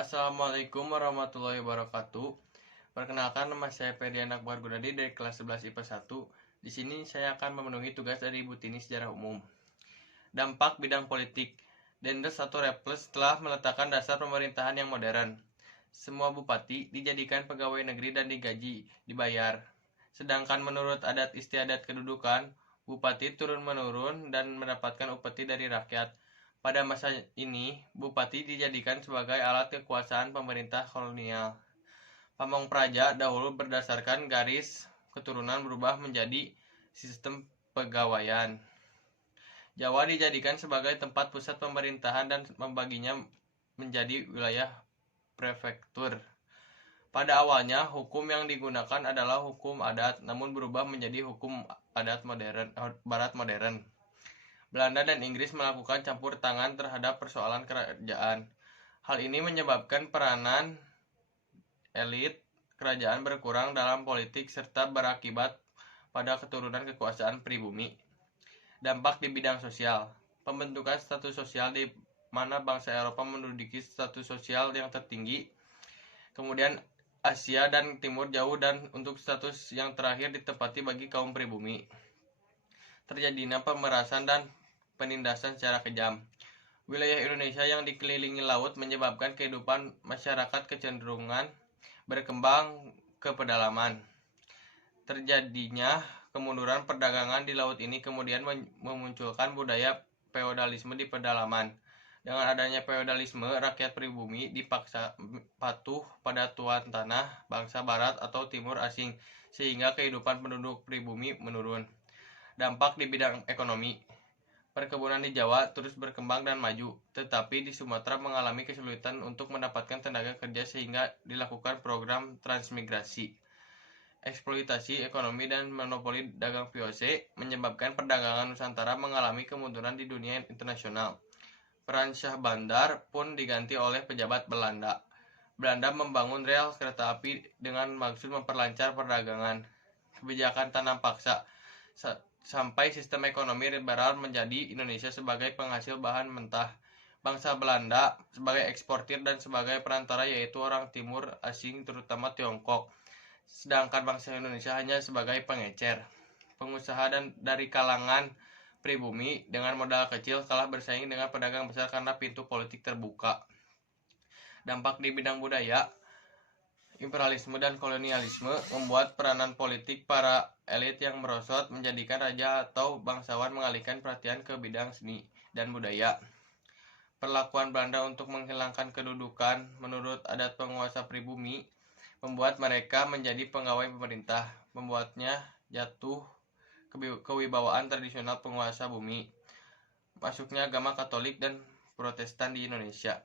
Assalamualaikum warahmatullahi wabarakatuh. Perkenalkan, nama saya Ferdian Akbar Gunadi dari kelas 11 IPA 1. Di sini saya akan memenuhi tugas dari Ibu Tini Sejarah Umum. Dampak bidang politik. Dendels atau Raffles telah meletakkan dasar pemerintahan yang modern. Semua bupati dijadikan pegawai negeri dan dibayar. Sedangkan menurut adat istiadat kedudukan, bupati turun-menurun dan mendapatkan upeti dari rakyat. Pada masa ini, bupati dijadikan sebagai alat kekuasaan pemerintah kolonial. Pamong Praja dahulu berdasarkan garis keturunan berubah menjadi sistem pegawaian. Jawa dijadikan sebagai tempat pusat pemerintahan dan membaginya menjadi wilayah prefektur. Pada awalnya, hukum yang digunakan adalah hukum adat, namun berubah menjadi hukum adat barat modern. Belanda dan Inggris melakukan campur tangan terhadap persoalan kerajaan. Hal ini menyebabkan peranan elit kerajaan berkurang dalam politik serta berakibat pada keturunan kekuasaan pribumi. Dampak di bidang sosial. Pembentukan status sosial di mana bangsa Eropa menduduki status sosial yang tertinggi. Kemudian Asia dan Timur jauh dan untuk status yang terakhir ditempati bagi kaum pribumi. Terjadinya pemerasan dan penindasan secara kejam. Wilayah Indonesia yang dikelilingi laut menyebabkan kehidupan masyarakat kecenderungan berkembang ke pedalaman. Terjadinya kemunduran perdagangan di laut ini kemudian memunculkan budaya feodalisme di pedalaman. Dengan adanya feodalisme, rakyat pribumi dipaksa patuh pada tuan tanah, bangsa barat atau timur asing, sehingga kehidupan penduduk pribumi menurun. Dampak di bidang ekonomi. Perkebunan di Jawa terus berkembang dan maju, tetapi di Sumatera mengalami kesulitan untuk mendapatkan tenaga kerja sehingga dilakukan program transmigrasi. Eksploitasi ekonomi dan monopoli dagang VOC menyebabkan perdagangan Nusantara mengalami kemunduran di dunia internasional. Peran Syah Bandar pun diganti oleh pejabat Belanda. Belanda membangun rel kereta api dengan maksud memperlancar perdagangan. Kebijakan tanam paksa sampai sistem ekonomi liberal menjadi Indonesia sebagai penghasil bahan mentah, bangsa Belanda sebagai eksportir dan sebagai perantara yaitu orang timur asing terutama Tiongkok, sedangkan bangsa Indonesia hanya sebagai pengecer. Pengusaha dan dari kalangan pribumi dengan modal kecil kalah bersaing dengan pedagang besar karena pintu politik terbuka. Dampak di bidang budaya. Imperialisme dan kolonialisme membuat peranan politik para elit yang merosot menjadikan raja atau bangsawan mengalihkan perhatian ke bidang seni dan budaya. Perlakuan Belanda untuk menghilangkan kedudukan menurut adat penguasa pribumi membuat mereka menjadi pegawai pemerintah, membuatnya jatuh kewibawaan tradisional penguasa bumi. Masuknya agama Katolik dan Protestan di Indonesia.